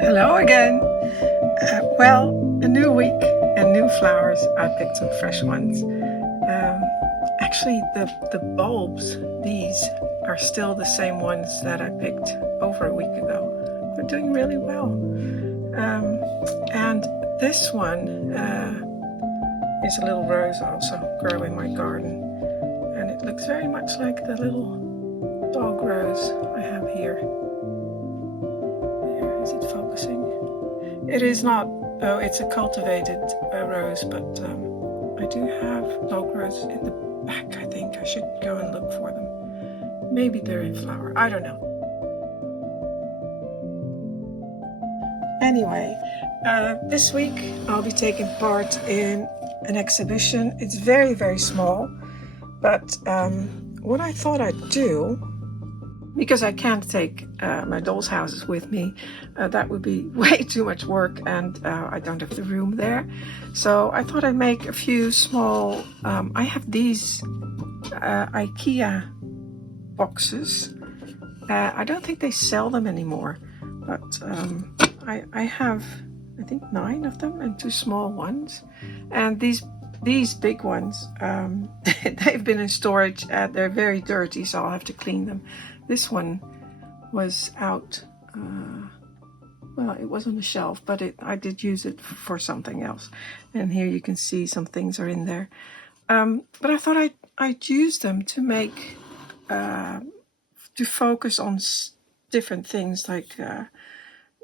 Hello again. Well, a new week and new flowers. I picked some fresh ones. Actually, the bulbs, these are still the same ones that I picked over a week ago. They're doing really well. And this one is a little rose also grow in my garden. And it looks very much like the little dog rose I have here. There, is it focusing? It is not, oh, it's a cultivated rose, but I do have dog roses in the back, I think. I should go and look for them. Maybe they're in flower, I don't know. Anyway, this week I'll be taking part in an exhibition. It's very, very small, but what I thought I'd do, because I can't take my doll's houses with me, that would be way too much work, and I don't have the room there. So I thought I'd make a few small, I have these IKEA boxes. I don't think they sell them anymore, but I have, I think 9 of them and 2 small ones. And these big ones, they've been in storage and they're very dirty, so I'll have to clean them. This one was out, well, it was on the shelf, but I did use it for something else. And here you can see some things are in there. But I thought I'd use them to make, to focus on different things like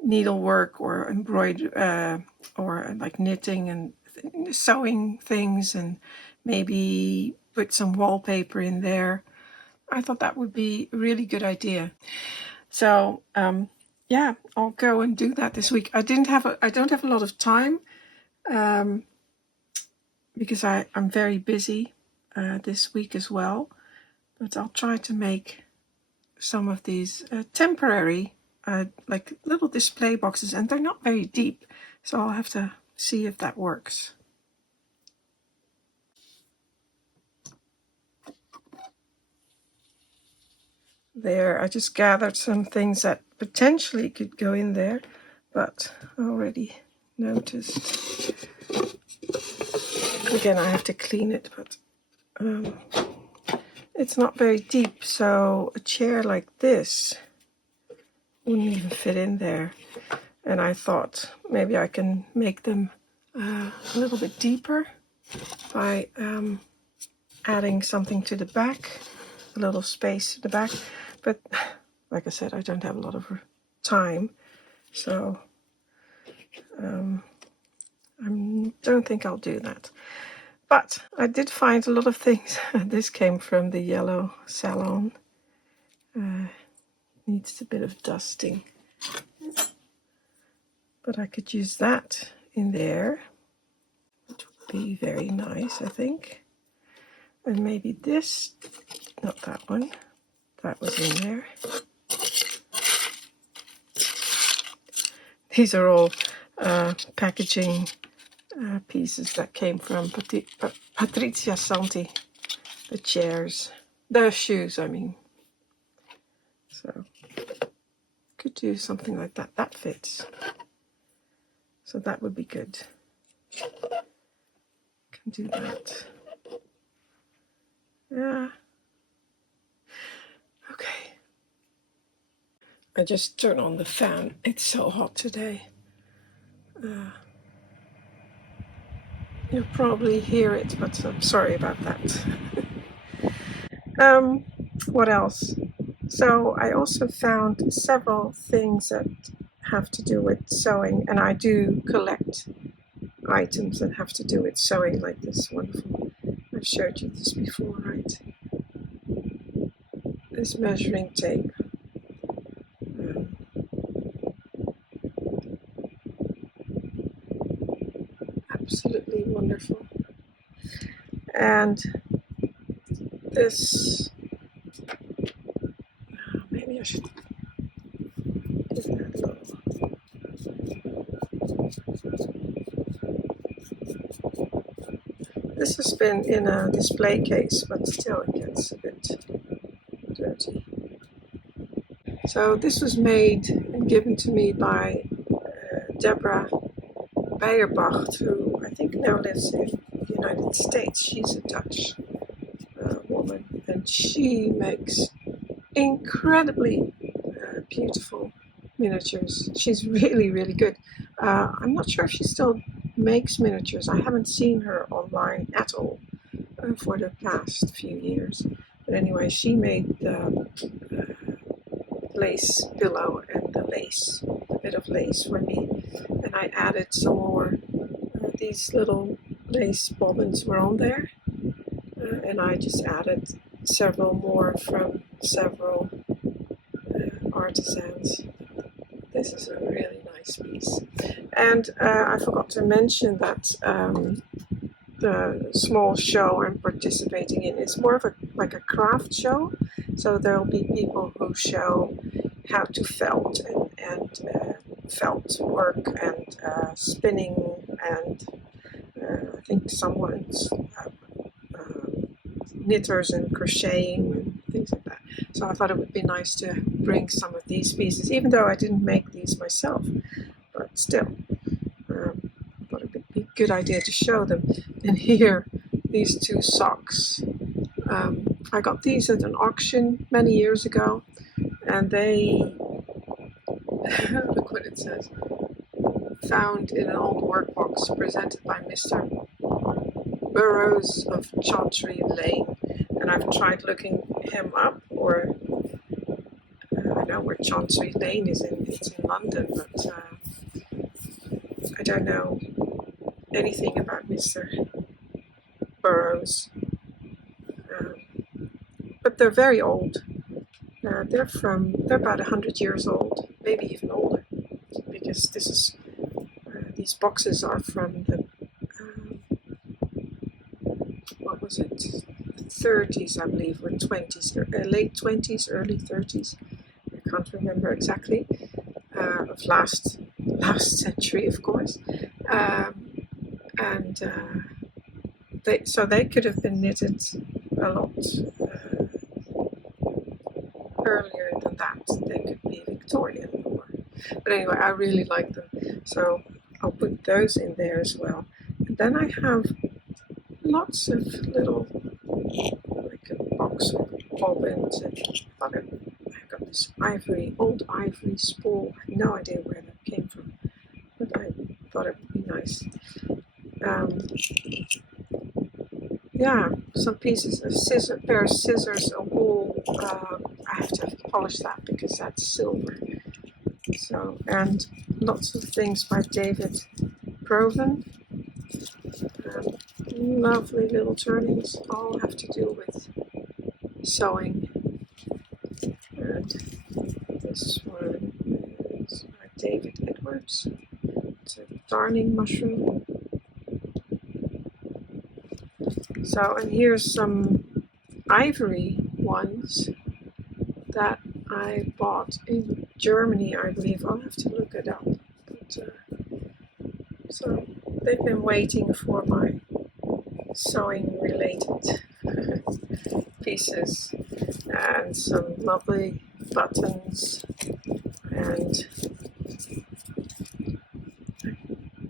needlework or embroidery, or like knitting and sewing things, and maybe put some wallpaper in there. I thought that would be a really good idea. So yeah, I'll go and do that this week. I don't have a lot of time because I'm very busy this week as well. But I'll try to make some of these temporary like little display boxes, and they're not very deep, so I'll have to see if that works. There, I just gathered some things that potentially could go in there, but I already noticed. Again, I have to clean it, but it's not very deep, so a chair like this wouldn't even fit in there. And I thought maybe I can make them a little bit deeper by adding something to the back, a little space in the back. But like I said, I don't have a lot of time, so I don't think I'll do that. But I did find a lot of things. This came from the yellow salon. Needs a bit of dusting. But I could use that in there. It would be very nice, I think. And maybe this, not that one. That was in there. These are all packaging pieces that came from Patrizia Santi. The chairs, the shoes, I mean. So could do something like that. That fits. So that would be good. Can do that. Yeah. Okay. I just turn on the fan. It's so hot today. You'll probably hear it, but I'm sorry about that. What else? So I also found several things that have to do with sewing, and I do collect items that have to do with sewing, like this wonderful, I've showed you this before, right? This measuring tape. Absolutely wonderful. And this, maybe I should give that low. This has been in a display case, but still it gets a bit dirty. So this was made and given to me by Deborah Beyerbach, who I think now lives in the United States. She's a Dutch woman, and she makes incredibly beautiful miniatures. She's really, really good. I'm not sure if she still makes miniatures. I haven't seen her online at all for the past few years. But anyway, she made the lace pillow and the bit of lace for me. And I added some more. These little lace bobbins were on there. And I just added several more from several artisans. This is a really nice piece. And I forgot to mention that the small show I'm participating in is more of like a craft show. So there'll be people who show how to felt and felt work and spinning and I think someone's knitters and crocheting and things like that. So I thought it would be nice to bring some of these pieces, even though I didn't make these myself, but still, I thought it would be a good idea to show them. And here, these two socks. I got these at an auction many years ago, and they, look what it says, found in an old workbox presented by Mr. Burroughs of Chantry Lane. And I've tried looking him up, or I know where Chantry Lane is it's in London, but I don't know anything about Mr. Burroughs. But they're very old. They're about 100 years old, maybe even older, because these boxes are from the what was it, 30s, I believe, or 20s, late 20s, early 30s. I can't remember exactly. Of last century, of course. They could have been knitted a lot earlier than that. They could be Victorian, but anyway, I really like them, so I'll put those in there as well. And then I have lots of little, like a box with bobbins, and I got this old ivory spool. I have no idea where that came from, but I thought it would be nice. Yeah, some pieces of pair of scissors, a wool. I have to polish that because that's silver. So, and lots of things by David Proven. Lovely little turnings, all have to do with sewing. And this one is by David Edwards. It's a darning mushroom. So, and here's some ivory ones that I bought in Germany, I believe. I'll have to look it up. But, so they've been waiting for my sewing related pieces, and some lovely buttons, and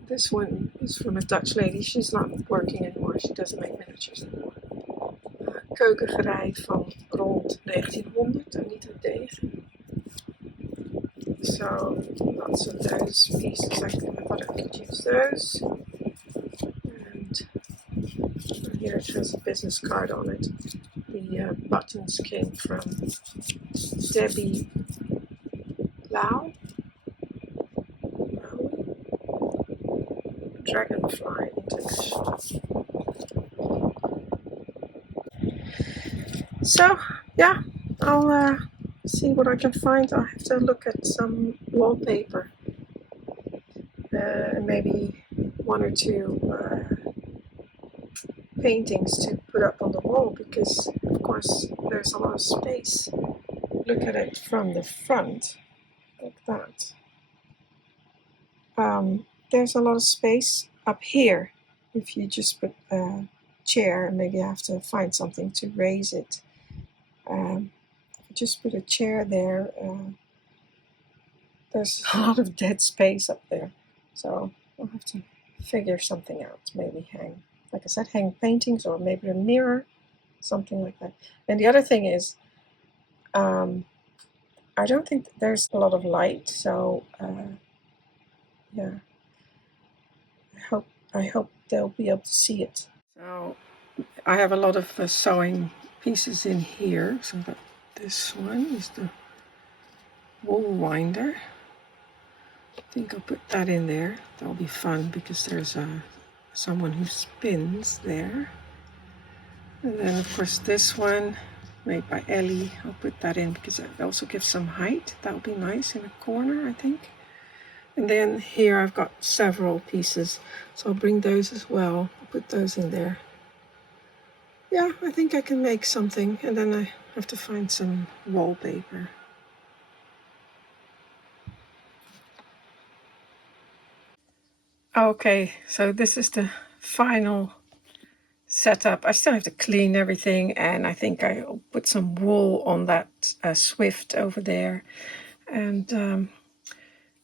this one is from a Dutch lady. She's not working anymore, she doesn't make miniatures anymore. Keukengerei van rond 1900, Anita Degen. So lots of those pieces, I thought I could use those. And here it has a business card on it. The buttons came from Debbie Lau. Dragonfly International. So yeah, I'll see what I can find. I'll have to look at some wallpaper and maybe one or two paintings to put up on the wall, because of course there's a lot of space. Look at it from the front, like that. There's a lot of space up here. If you just put a chair, maybe you have to find something to raise it. Just put a chair there. There's a lot of dead space up there. So I'll have to figure something out. Maybe hang, like I said, hang paintings or maybe a mirror, something like that. And the other thing is, I don't think there's a lot of light, so yeah, I hope they'll be able to see it. So I have a lot of sewing pieces in here, so that this one is the wool winder. I think I'll put that in there. That'll be fun because there's someone who spins there. And then of course this one made by Ellie, I'll put that in because it also gives some height. That'll be nice in a corner, I think. And then here I've got several pieces, so I'll bring those as well. I'll put those in there. Yeah, I think I can make something, and then I have to find some wallpaper. Okay, so this is the final setup. I still have to clean everything, and I think I'll put some wool on that Swift over there. And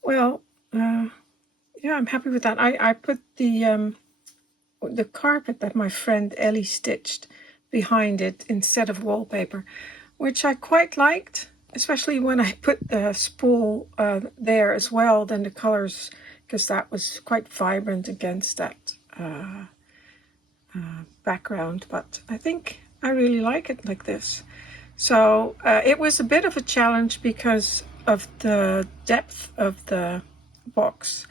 well, yeah, I'm happy with that. I put the carpet that my friend Ellie stitched behind it instead of wallpaper, which I quite liked, especially when I put the spool there as well, then the colors, because that was quite vibrant against that background. But I think I really like it like this. So it was a bit of a challenge because of the depth of the box.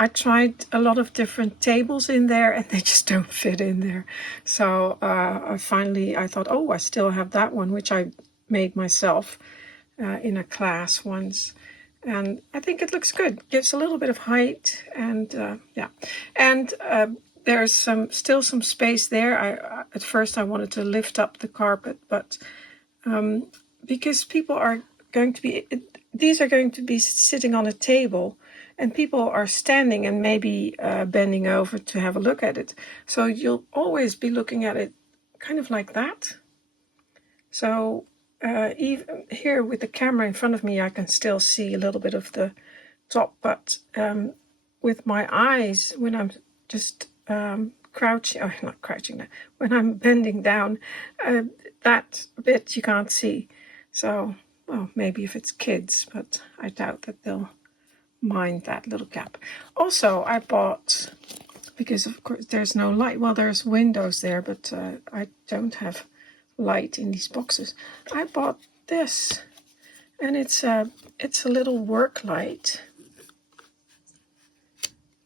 I tried a lot of different tables in there and they just don't fit in there. So I thought, oh, I still have that one, which I made myself in a class once. And I think it looks good. Gives a little bit of height and yeah. And there's still some space there. At first I wanted to lift up the carpet, but because people are going to be, these are going to be sitting on a table, and people are standing and maybe bending over to have a look at it. So you'll always be looking at it kind of like that. So even here with the camera in front of me, I can still see a little bit of the top, but with my eyes, when I'm just crouching, oh, not crouching, when I'm bending down, that bit you can't see. So, well, maybe if it's kids, but I doubt that they'll mind that little gap. Also, I bought, because of course there's no light, well, there's windows there, but I don't have light in these boxes. I bought this, and it's a little work light.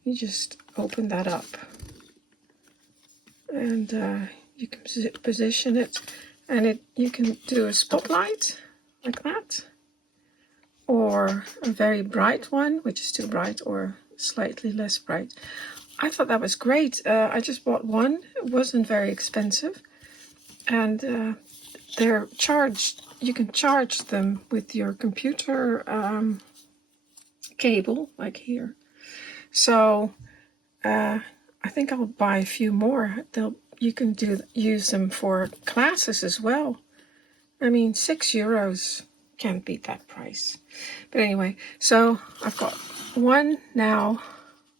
You just open that up, and you can position it, and you can do a spotlight like that, or a very bright one, which is too bright, or slightly less bright. I thought that was great. I just bought one. It wasn't very expensive, and they're charged. You can charge them with your computer cable, like here. So I think I'll buy a few more. You can use them for classes as well. I mean, €6 can't beat that price. But anyway, so I've got one now,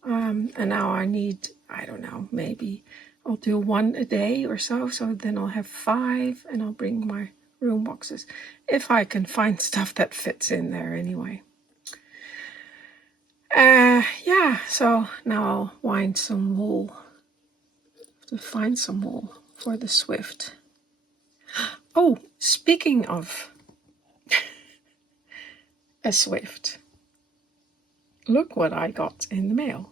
and now I need, I don't know, maybe I'll do one a day or so. So then I'll have 5, and I'll bring my room boxes if I can find stuff that fits in there anyway. Yeah, so now I'll wind some wool. Have to find some wool for the Swift. Oh, speaking of a Swift, look what I got in the mail.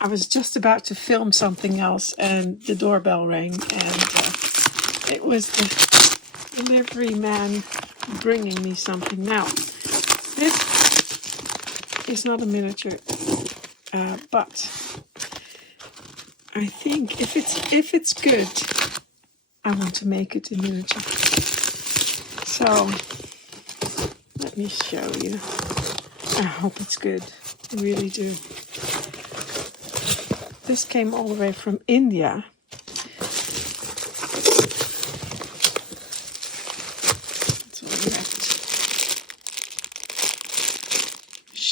I was just about to film something else, and the doorbell rang, and it was the delivery man bringing me something. Now, this is not a miniature, but I think if it's good, I want to make it a miniature. So let me show you. I hope it's good. I really do. This came all the way from India. That's all left.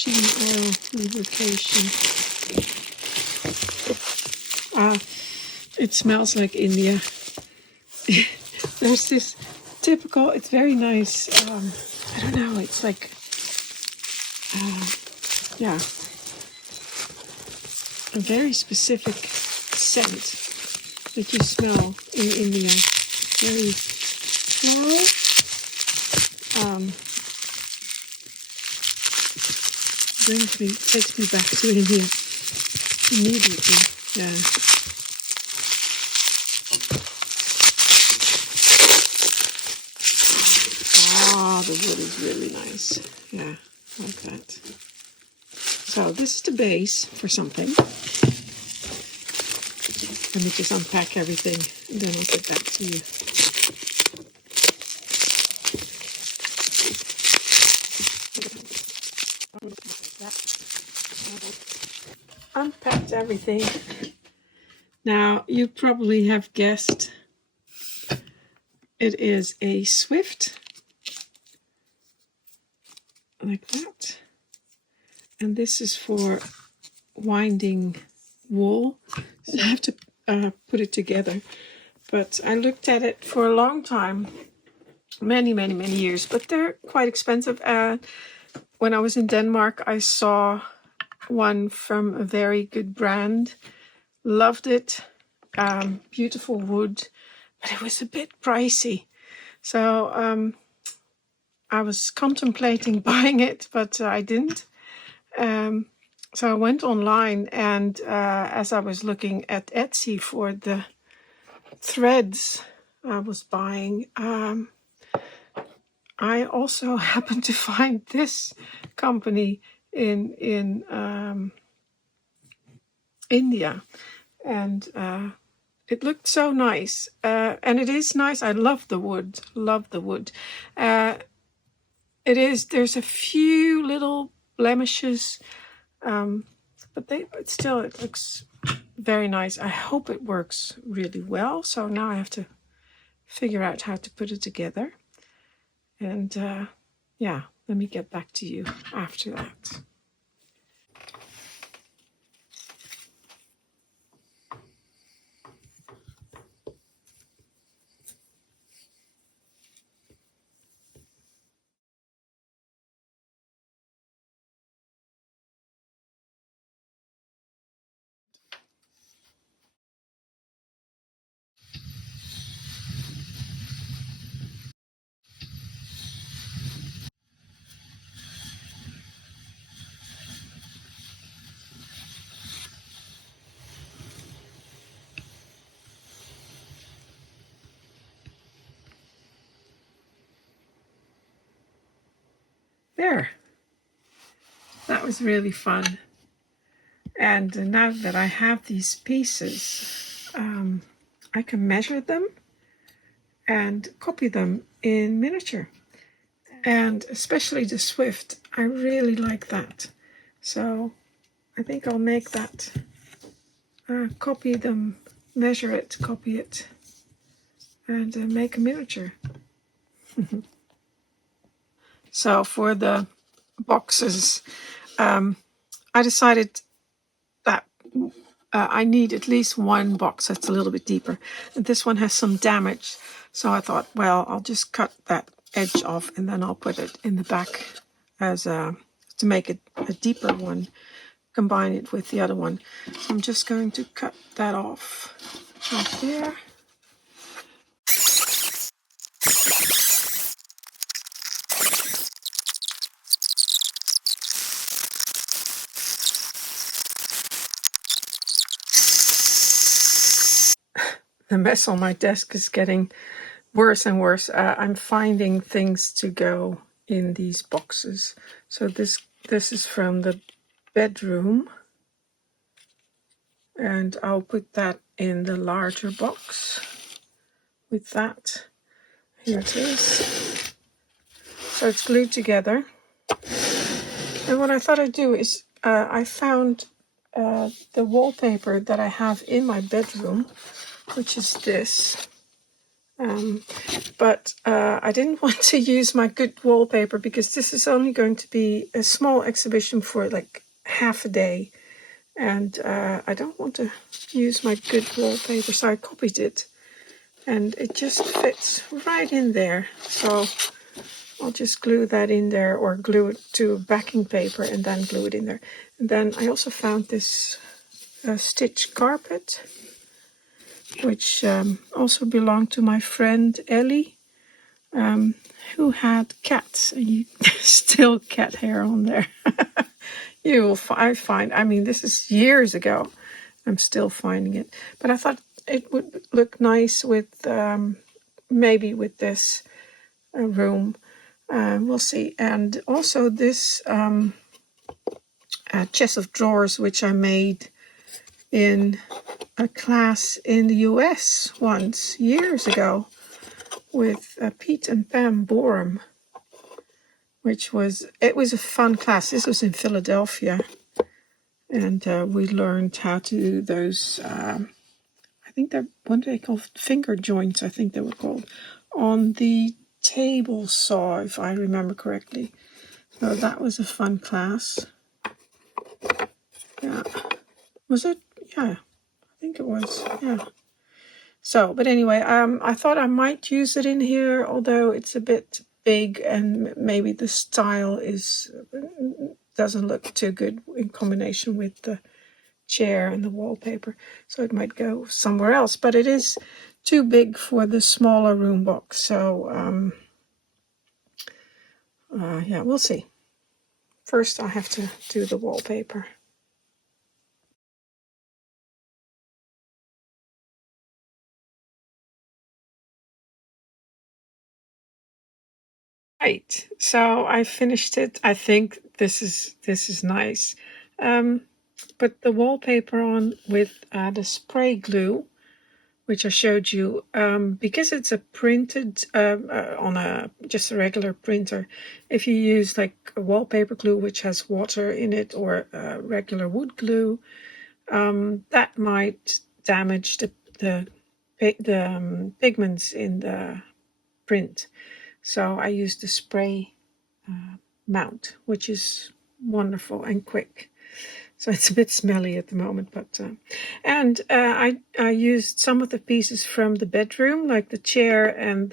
machine oil lubrication. It smells like India. There's this typical, it's very nice, I don't know, it's like, yeah, a very specific scent that you smell in India. Very floral. Takes me back to India immediately. Yeah. Oh, the wood is really nice. Yeah, like that. So this is the base for something. Let me just unpack everything and then I'll get back to you. Unpacked everything. Now you probably have guessed it is a Swift, like that. And this is for winding wool. So I have to put it together. But I looked at it for a long time, many years, but they're quite expensive. When I was in Denmark, I saw one from a very good brand. Loved it. Beautiful wood, but it was a bit pricey. So I was contemplating buying it, but I didn't. So I went online, and as I was looking at Etsy for the threads I was buying, I also happened to find this company in India, and it looked so nice, and it is nice. I love the wood. It is. There's a few little blemishes, but it looks very nice. I hope it works really well. So now I have to figure out how to put it together. And yeah, let me get back to you after that. There. That was really fun. And now that I have these pieces, I can measure them and copy them in miniature. And especially the Swift, I really like that. So I think I'll make that, copy them, measure it, copy it, and make a miniature. So for the boxes, I decided that I need at least one box that's a little bit deeper. And this one has some damage, so I thought, well, I'll just cut that edge off and then I'll put it in the back as to make it a deeper one, combine it with the other one. So I'm just going to cut that off right there. The mess on my desk is getting worse and worse. I'm finding things to go in these boxes. So this is from the bedroom, and I'll put that in the larger box with that. Here it is. So it's glued together. And what I thought I'd do is I found the wallpaper that I have in my bedroom, which is this. But I didn't want to use my good wallpaper because this is only going to be a small exhibition for like half a day. And I don't want to use my good wallpaper, so I copied it. And it just fits right in there. So I'll just glue that in there, or glue it to backing paper and then glue it in there. And then I also found this stitch carpet, which also belonged to my friend Ellie, who had cats, and you still cat hair on there. You will find, I mean, this is years ago. I'm still finding it, but I thought it would look nice with maybe with this room. We'll see. And also this chest of drawers, which I made in a class in the US once, years ago, with Pete and Pam Borum, it was a fun class. This was in Philadelphia, and we learned how to do those, I think they're, what do they call, finger joints, I think they were called, on the table saw, if I remember correctly. So that was a fun class. Yeah. Was it? Yeah, I think it was. Yeah. So, but anyway, I thought I might use it in here, although it's a bit big and maybe the style doesn't look too good in combination with the chair and the wallpaper. So it might go somewhere else, but it is too big for the smaller room box. So, yeah, we'll see. First, I have to do the wallpaper. Right, so I finished it. I think this is nice. Put the wallpaper on with the spray glue, which I showed you, because it's a printed on just a regular printer. If you use like a wallpaper glue which has water in it, or regular wood glue, that might damage the pigments in the print. So I used the spray mount, which is wonderful and quick. So it's a bit smelly at the moment, but I used some of the pieces from the bedroom, like the chair and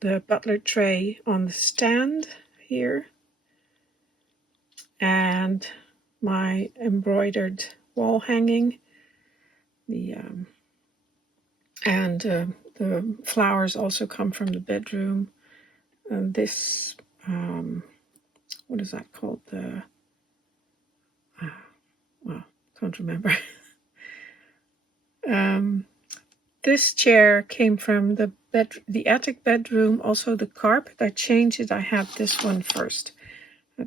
the butler tray on the stand here, and my embroidered wall hanging, and the flowers also come from the bedroom. And this, what is that called? Well, can't remember. This chair came from the attic bedroom. Also the carpet, I changed it. I had this one at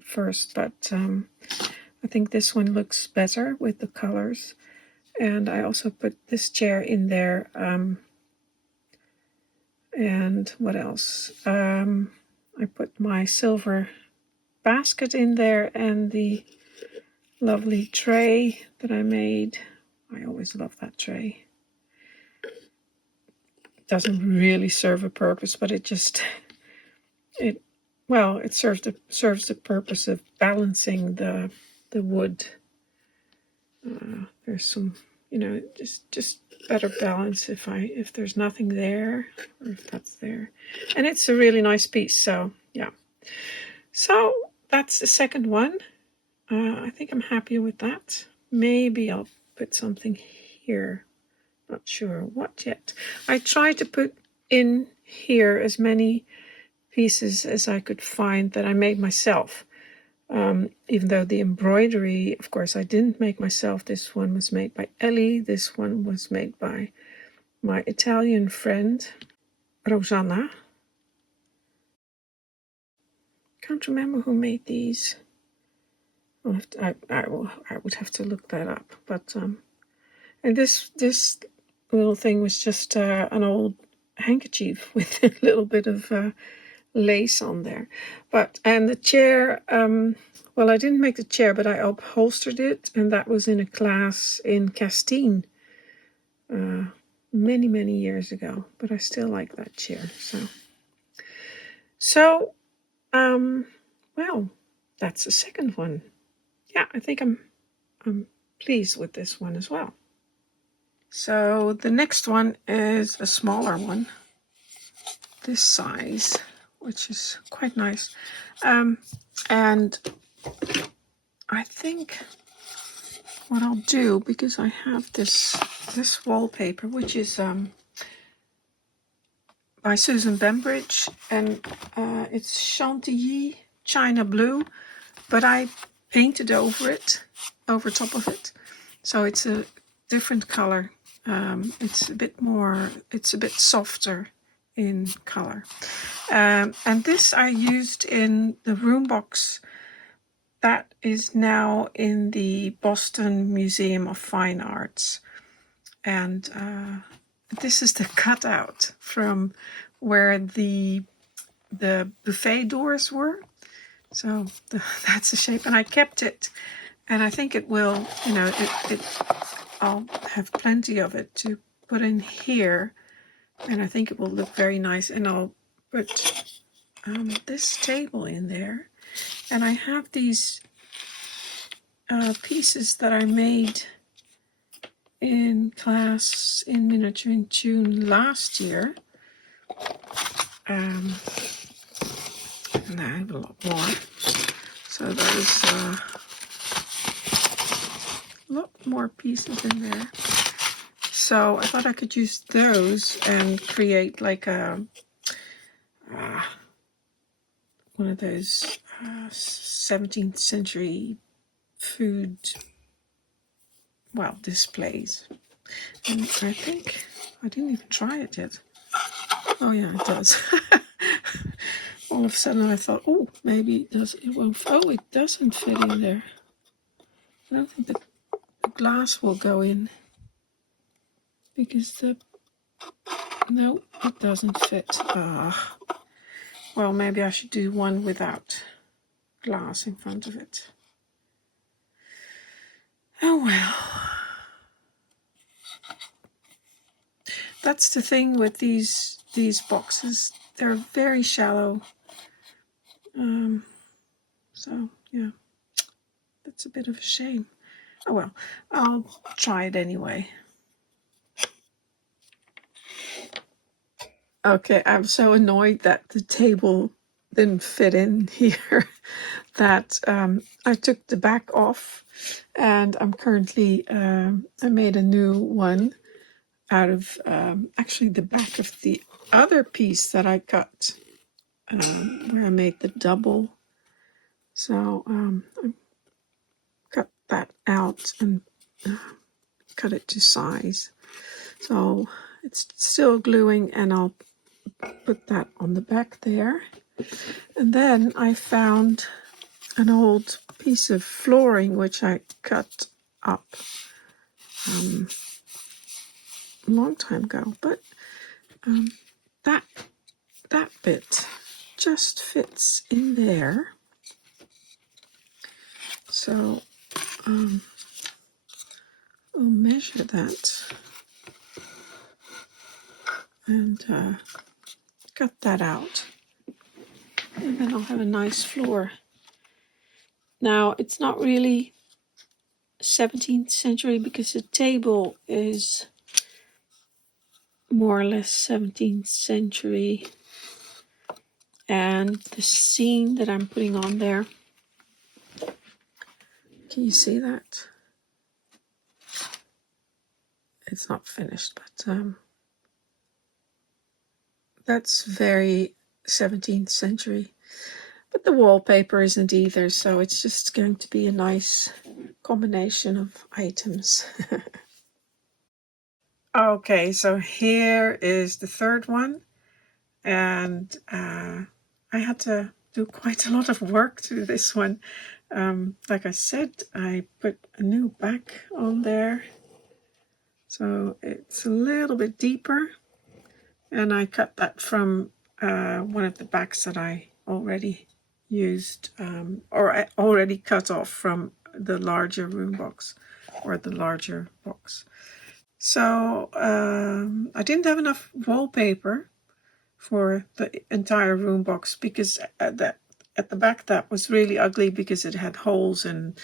first, but I think this one looks better with the colors. And I also put this chair in there. And what else? I put my silver basket in there and the lovely tray that I made. I always love that tray. It doesn't really serve a purpose, but it serves the purpose of balancing the wood. There's some, just better balance if there's nothing there, or if that's there. And it's a really nice piece, so yeah. So that's the second one. I think I'm happy with that. Maybe I'll put something here. Not sure what yet. I tried to put in here as many pieces as I could find that I made myself. Even though the embroidery, of course, I didn't make myself. This one was made by Ellie. This one was made by my Italian friend, Rosanna. Can't remember who made these. I would have to look that up. But and this little thing was just an old handkerchief with a little bit of lace on there. And the chair, well, I didn't make the chair, but I upholstered it, and that was in a class in Castine many, many years ago, but I still like that chair. So, well, that's the second one. Yeah, I think I'm pleased with this one as well. So the next one is a smaller one, this size, which is quite nice. And I think what I'll do, because I have this wallpaper, which is by Susan Bembridge, and it's Chantilly China Blue, but I painted over top of it, so it's a different color. It's a bit softer in color. And this I used in the room box that is now in the Boston Museum of Fine Arts. And this is the cutout from where the buffet doors were. So that's the shape, and I kept it. And I think it will, I'll have plenty of it to put in here. And I think it will look very nice. And I'll put this table in there. And I have these pieces that I made in class in Miniature in June last year. And I have a lot more. So there's a lot more pieces in there. So I thought I could use those and create like a one of those 17th century food, displays. And I think I didn't even try it yet. Oh yeah, it does. All of a sudden I thought, oh, maybe it does. It won't. Oh, it doesn't fit in there. I don't think the glass will go in because no, it doesn't fit. Well, maybe I should do one without glass in front of it. Oh well. That's the thing with these boxes. They're very shallow. So yeah, that's a bit of a shame. Oh well, I'll try it anyway. Okay, I'm so annoyed that the table didn't fit in here that I took the back off, and I'm currently I made a new one out of actually the back of the other piece that I cut, where I made the double. So I cut that out and cut it to size. So it's still gluing, and I'll put that on the back there. And then I found an old piece of flooring which I cut up a long time ago, but that bit just fits in there. So I'll measure that and cut that out, and then I'll have a nice floor. Now it's not really 17th century because the table is more or less 17th century, and the scene that I'm putting on there, can you see that? It's not finished, but that's very 17th century. But the wallpaper isn't either, so it's just going to be a nice combination of items. Okay, so here is the third one, and I had to do quite a lot of work to this one. Like I said, I put a new back on there, so it's a little bit deeper, and I cut that from one of the backs that I already used, or I already cut off from the larger room box, or the larger box. So I didn't have enough wallpaper for the entire room box because at the back that was really ugly because it had holes, and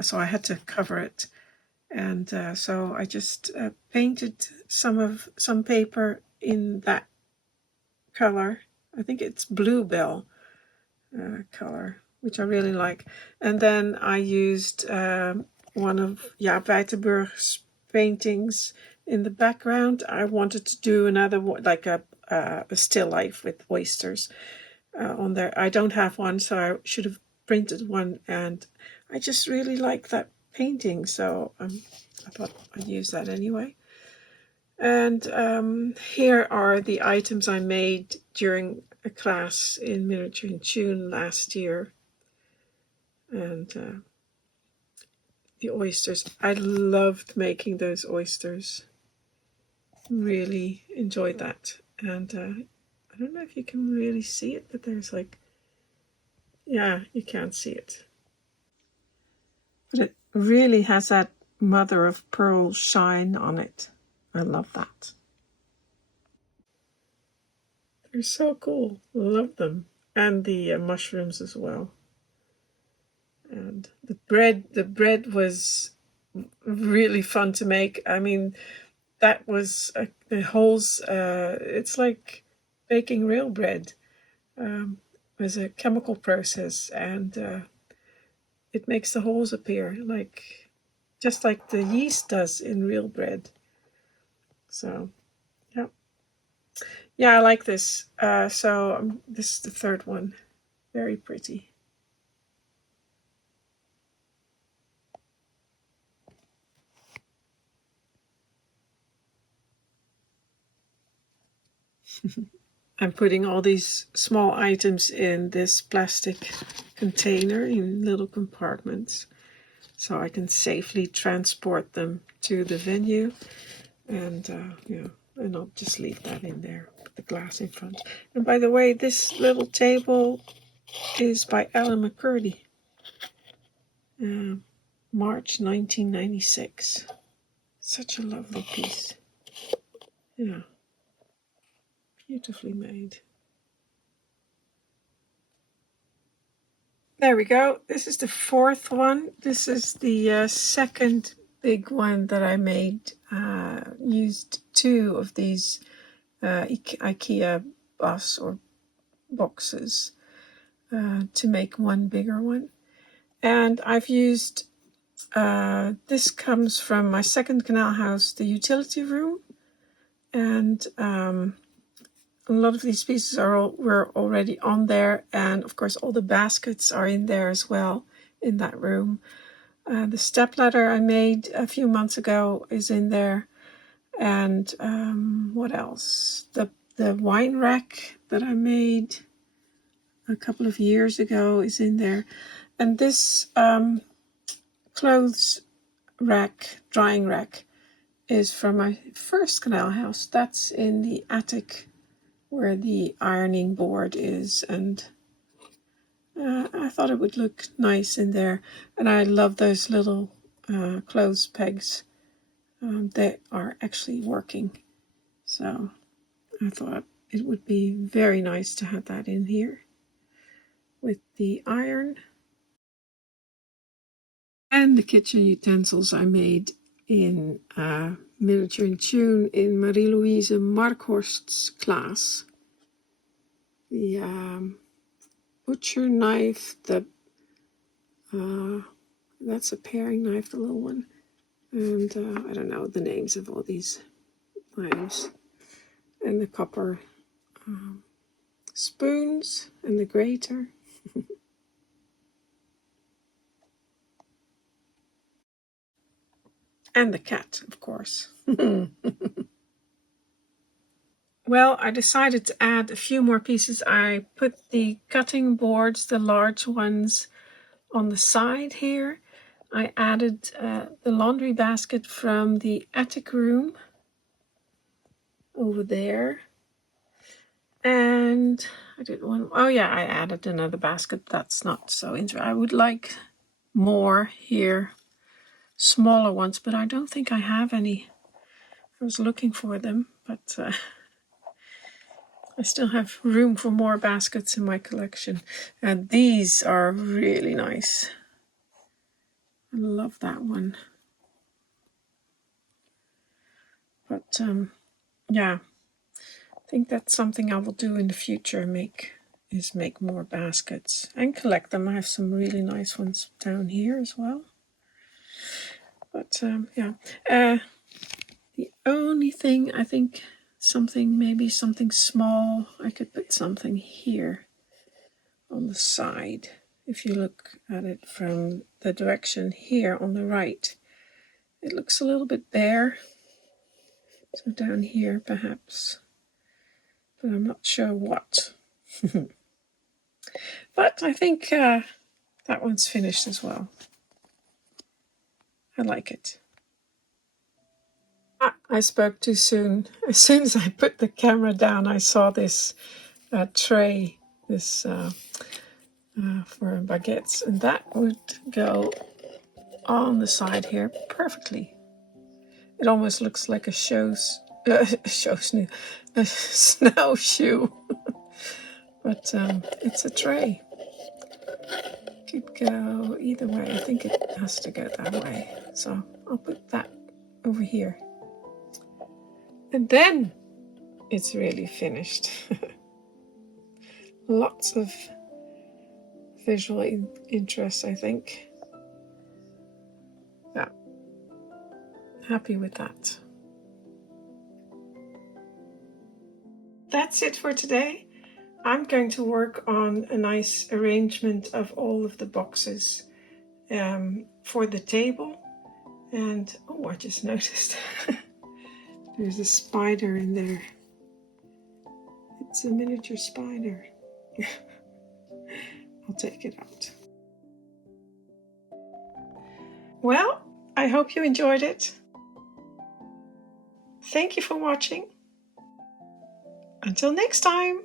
so I had to cover it. And so I just painted some paper in that color. I think it's bluebell color, which I really like. And then I used one of Jaap Wytenburg's paintings in the background. I wanted to do another one, like a still life with oysters on there. I don't have one, so I should have printed one, and I just really like that painting, so I thought I'd use that anyway. And here are the items I made during a class in Miniature in June last year. And the oysters. I loved making those oysters. Really enjoyed that. And I don't know if you can really see it, but there's like, yeah, you can't see it. But it really has that mother of pearl shine on it. I love that. They're so cool. Love them. And the mushrooms as well. And the bread was really fun to make. I mean, that was the holes. It's like baking real bread. It was a chemical process, and it makes the holes appear like just like the yeast does in real bread. So, yeah, yeah, I like this. So this is the third one. Very pretty. I'm putting all these small items in this plastic container in little compartments so I can safely transport them to the venue. And and I'll just leave that in there with the glass in front. And by the way, this little table is by Ellen McCurdy, March 1996. Such a lovely piece. Yeah, beautifully made. There we go. This is the fourth one. This is the second big one that I made. Used two of these IKEA bus or boxes to make one bigger one. And I've used, this comes from my second canal house, the utility room. And a lot of these pieces were already on there. And of course, all the baskets are in there as well in that room. The stepladder I made a few months ago is in there. And what else? The wine rack that I made a couple of years ago is in there. And this clothes rack, drying rack, is from my first canal house. That's in the attic where the ironing board is, and I thought it would look nice in there. And I love those little clothes pegs. They are actually working, so I thought it would be very nice to have that in here with the iron. And the kitchen utensils I made in Miniature in Tune in Marie-Louise Markhorst's class. The butcher knife, that's a paring knife, the little one. And I don't know the names of all these knives. And the copper spoons and the grater. And the cat, of course. Well, I decided to add a few more pieces. I put the cutting boards, the large ones, on the side here. I added the laundry basket from the attic room over there. And I did one, oh yeah, I added another basket. That's not so interesting. I would like more here, smaller ones, but I don't think I have any. I was looking for them, but I still have room for more baskets in my collection. And these are really nice. I love that one. But yeah, I think that's something I will do in the future, make more baskets and collect them. I have some really nice ones down here as well. But yeah, the only thing I think, maybe something small, I could put something here on the side. If you look at it from the direction here on the right, it looks a little bit bare. So down here perhaps, but I'm not sure what. But I think that one's finished as well. I like it. I spoke too soon. As soon as I put the camera down, I saw this tray, this for baguettes, and that would go on the side here perfectly. It almost looks like a snowshoe, but it's a tray. Could go either way. I think it has to go that way, so I'll put that over here, and then it's really finished. Lots of visual interest, I think. Yeah, happy with that. That's it for today. I'm going to work on a nice arrangement of all of the boxes for the table. And oh, I just noticed there's a spider in there. It's a miniature spider. I'll take it out. Well, I hope you enjoyed it. Thank you for watching. Until next time.